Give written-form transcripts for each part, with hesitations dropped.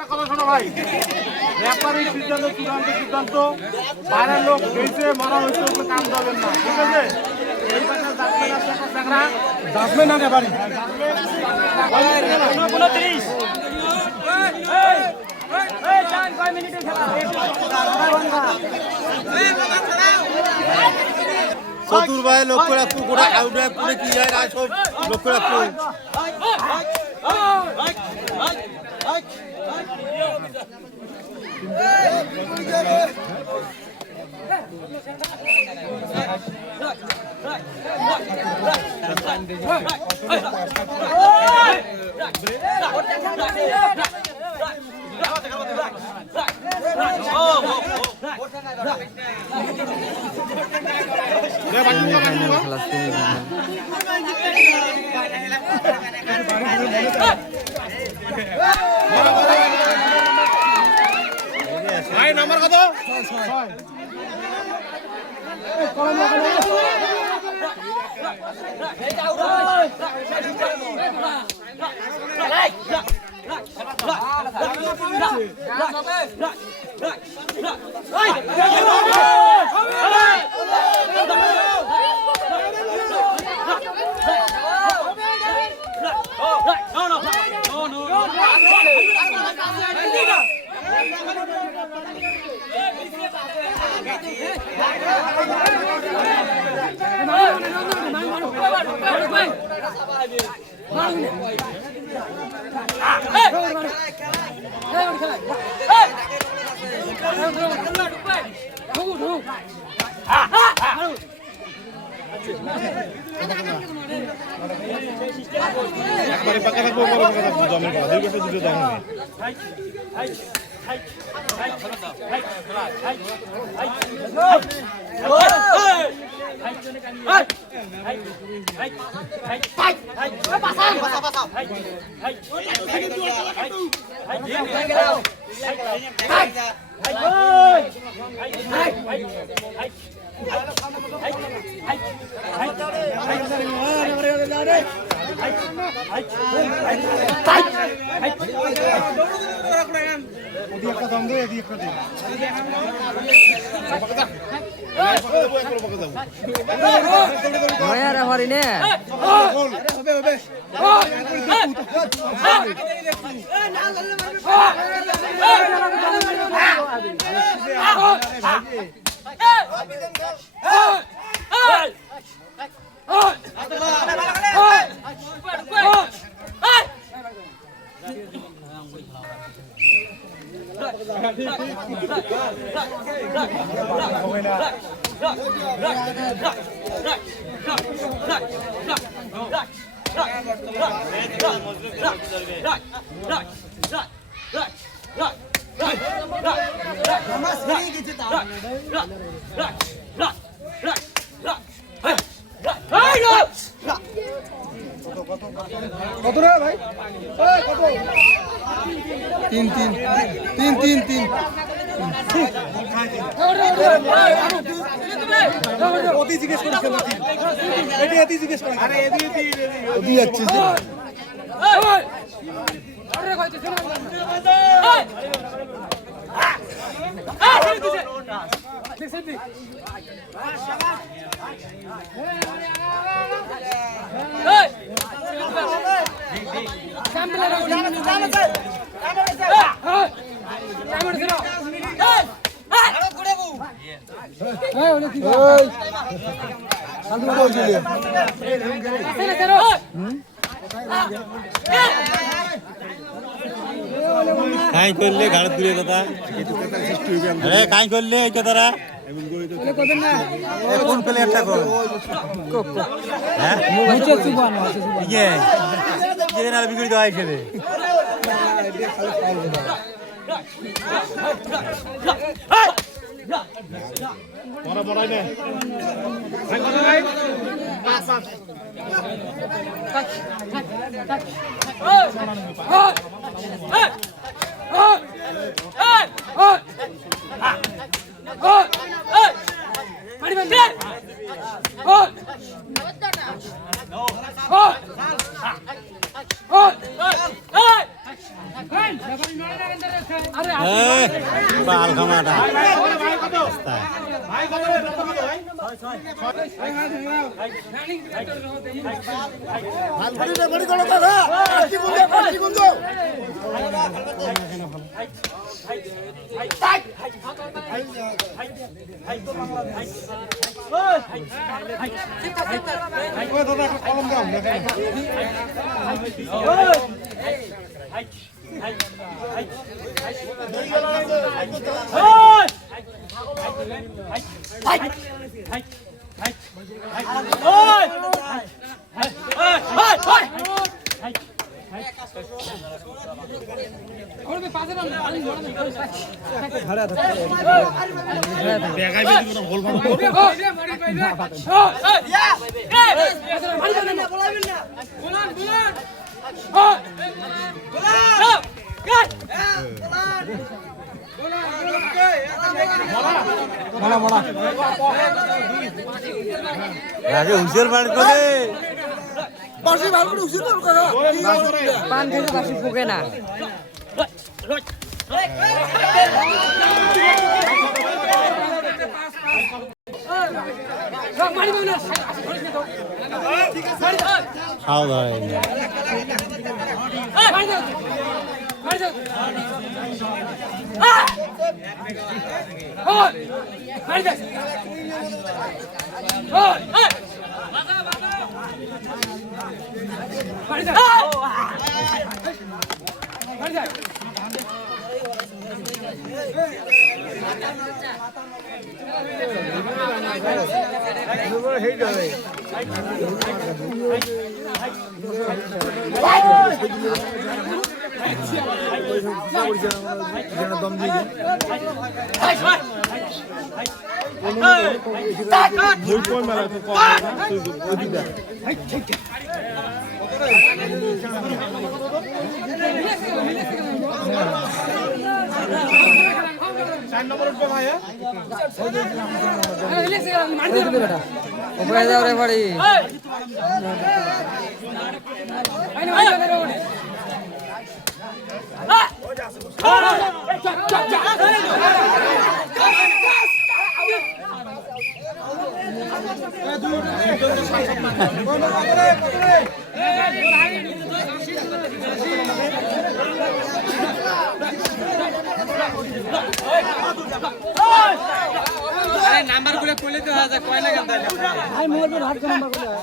একটা কথা শোনো ভাই, ব্যাপারই সিদ্ধান্ত সিদ্ধান্ত বাইরের লোক গেছে মারা হয়েছে, ওকে কাম দেবেন না, ঠিক আছে? এই পাশে জাজমেন্ট আছে একটা চাকরা, জাজমেন্ট আনে বাড়ি 29 চতুর ভাই লক্ষ্য রাখবো, গোটা আউটে পুরে কি যায় না সব লক্ষ্য রাখবো। ভাই নাম্বার কত? একবারে পাকা থাকবো, জমের কথা দুই বছর দুটো দাম নেই। কত রে ভাই? কত? 3 অতি জিজ্ঞেস করেছেন নাকি? এটি এতি জিজ্ঞেস করেন। আরে এদি যাচ্ছে যে কাই করলে ঘাড় দূরে কথা কাই করলে এই কথাটা কোন প্লেয়ারটা কর হ্যাঁ বিগড়ি দেওয়া হিসেবে পাল খামাটা ভাই কত ভাই কত ভাই আগে হুঁশিয়ার বাড়ি করে পান খেতে বাসি পোকে না খাওয়া দাওয়া উপরে যাও রে বাড়ি নাম্বার গুলো কইলে তো হাজার কয় না কেন আই মোর ভাত নাম্বার গুলো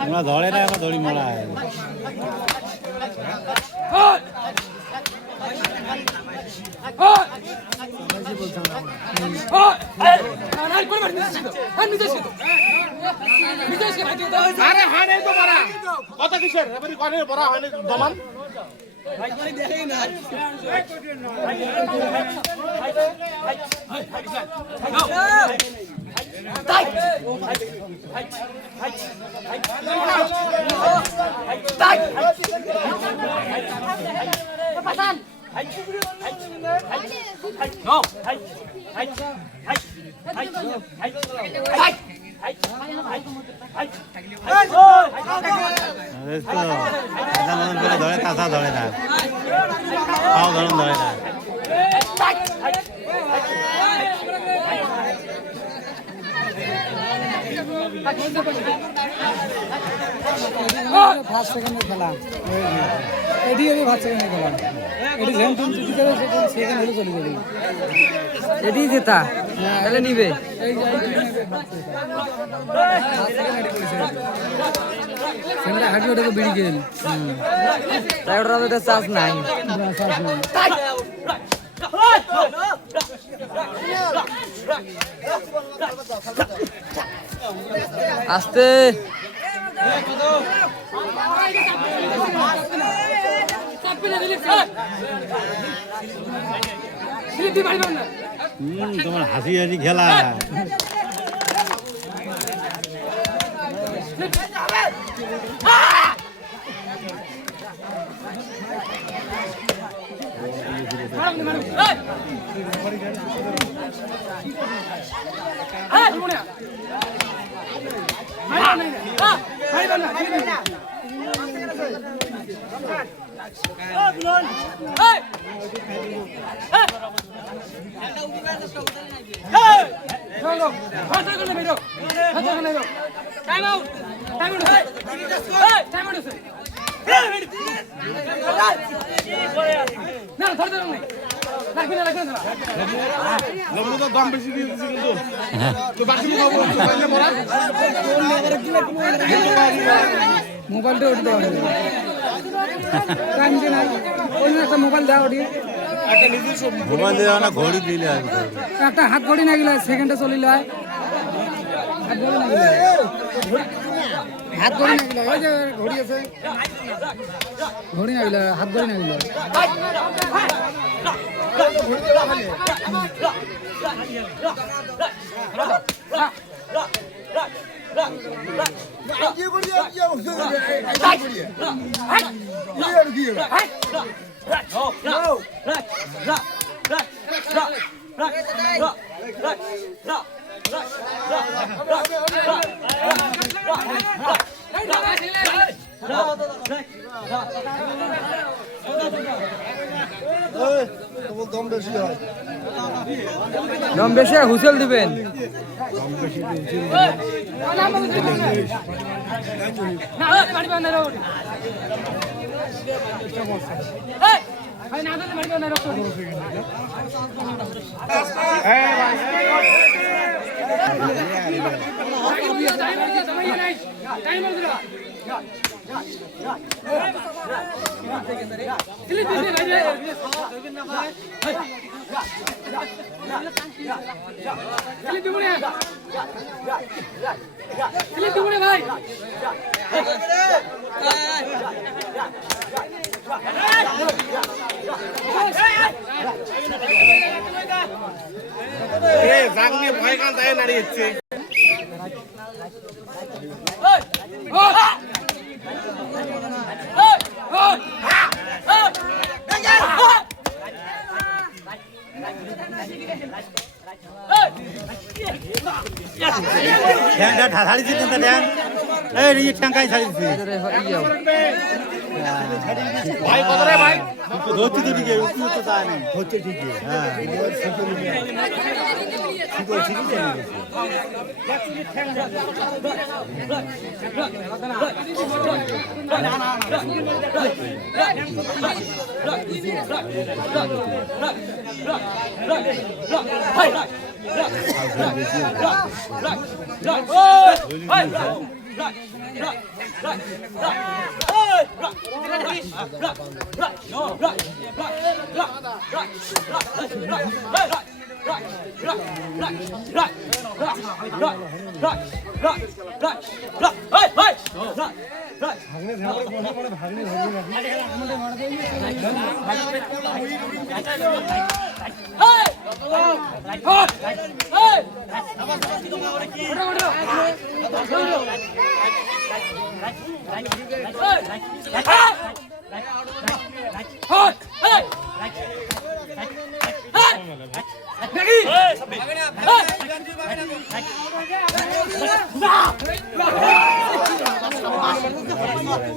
আমরা ধরে না আমরা ধরি মারা আরে হয় নাই তো বড়া কত কিসের এবারে কনে বড়া হয় নাই দমান ধরে কাঁচা ধরে না পাও ধরুন ধরে না ফার্স্ট সেকেন্ডে খেলা এটি আমি ফার্স্ট সেকেন্ডে খেলা এটি যেন তুমি যদি করে সেকেন্ড হলে চলে যাবে এটি জেতা তাহলে নিবে সেটা হাঁটি ওটাকে বিড়ি গেল তাই ওটার মধ্যে চার্জ নাই আস্তে তোমার হাসি হাসি খেলা লম্বুটা দাম বেশি দিয়ে দিচ্ছে কিন্তু তো বাকি মোবাইলটা ওটি দেওয়া একটা মোবাইল দেওয়া ওটি একটা নিজস্ব মোবাইল দেওয়া না ঘড়ি দিলে একটা হাত ঘড়ি না গেলে সেকেন্ডে চলিল হাত ঘড়ি না গেলে হাত ঘড়ি না গেলে ওই যে ঘড়ি আছে ঘড়ি না গেলে হাত ঘড়ি না গেলে দম বেশি হুসেল দিবেন ভাই জাগ নিয়ে ভয় কান তাই নাড়িয়েছে ঠ্যাংটা ঢাড়িছে কিন্তু ঠ্যাং এই ঠ্যাংকাই ছাড়িছে ভাই কত রে ভাই ধরতে তো ঠিকই উঠতে তো তা নেই হচ্ছে ঠিকই হ্যাঁ ঠিকই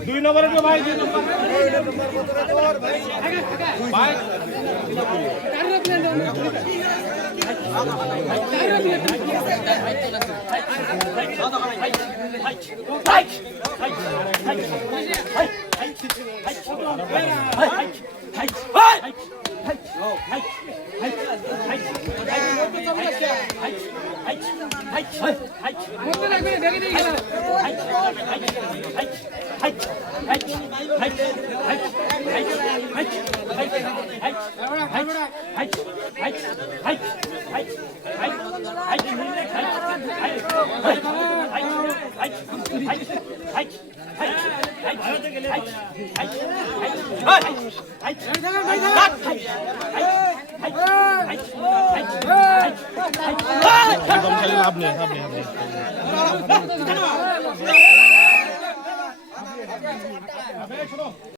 দুই নম্বরে তো ভাই ভাই Hey! একদম খালি লাভ নেই, লাভ নেই, লাভ নেই।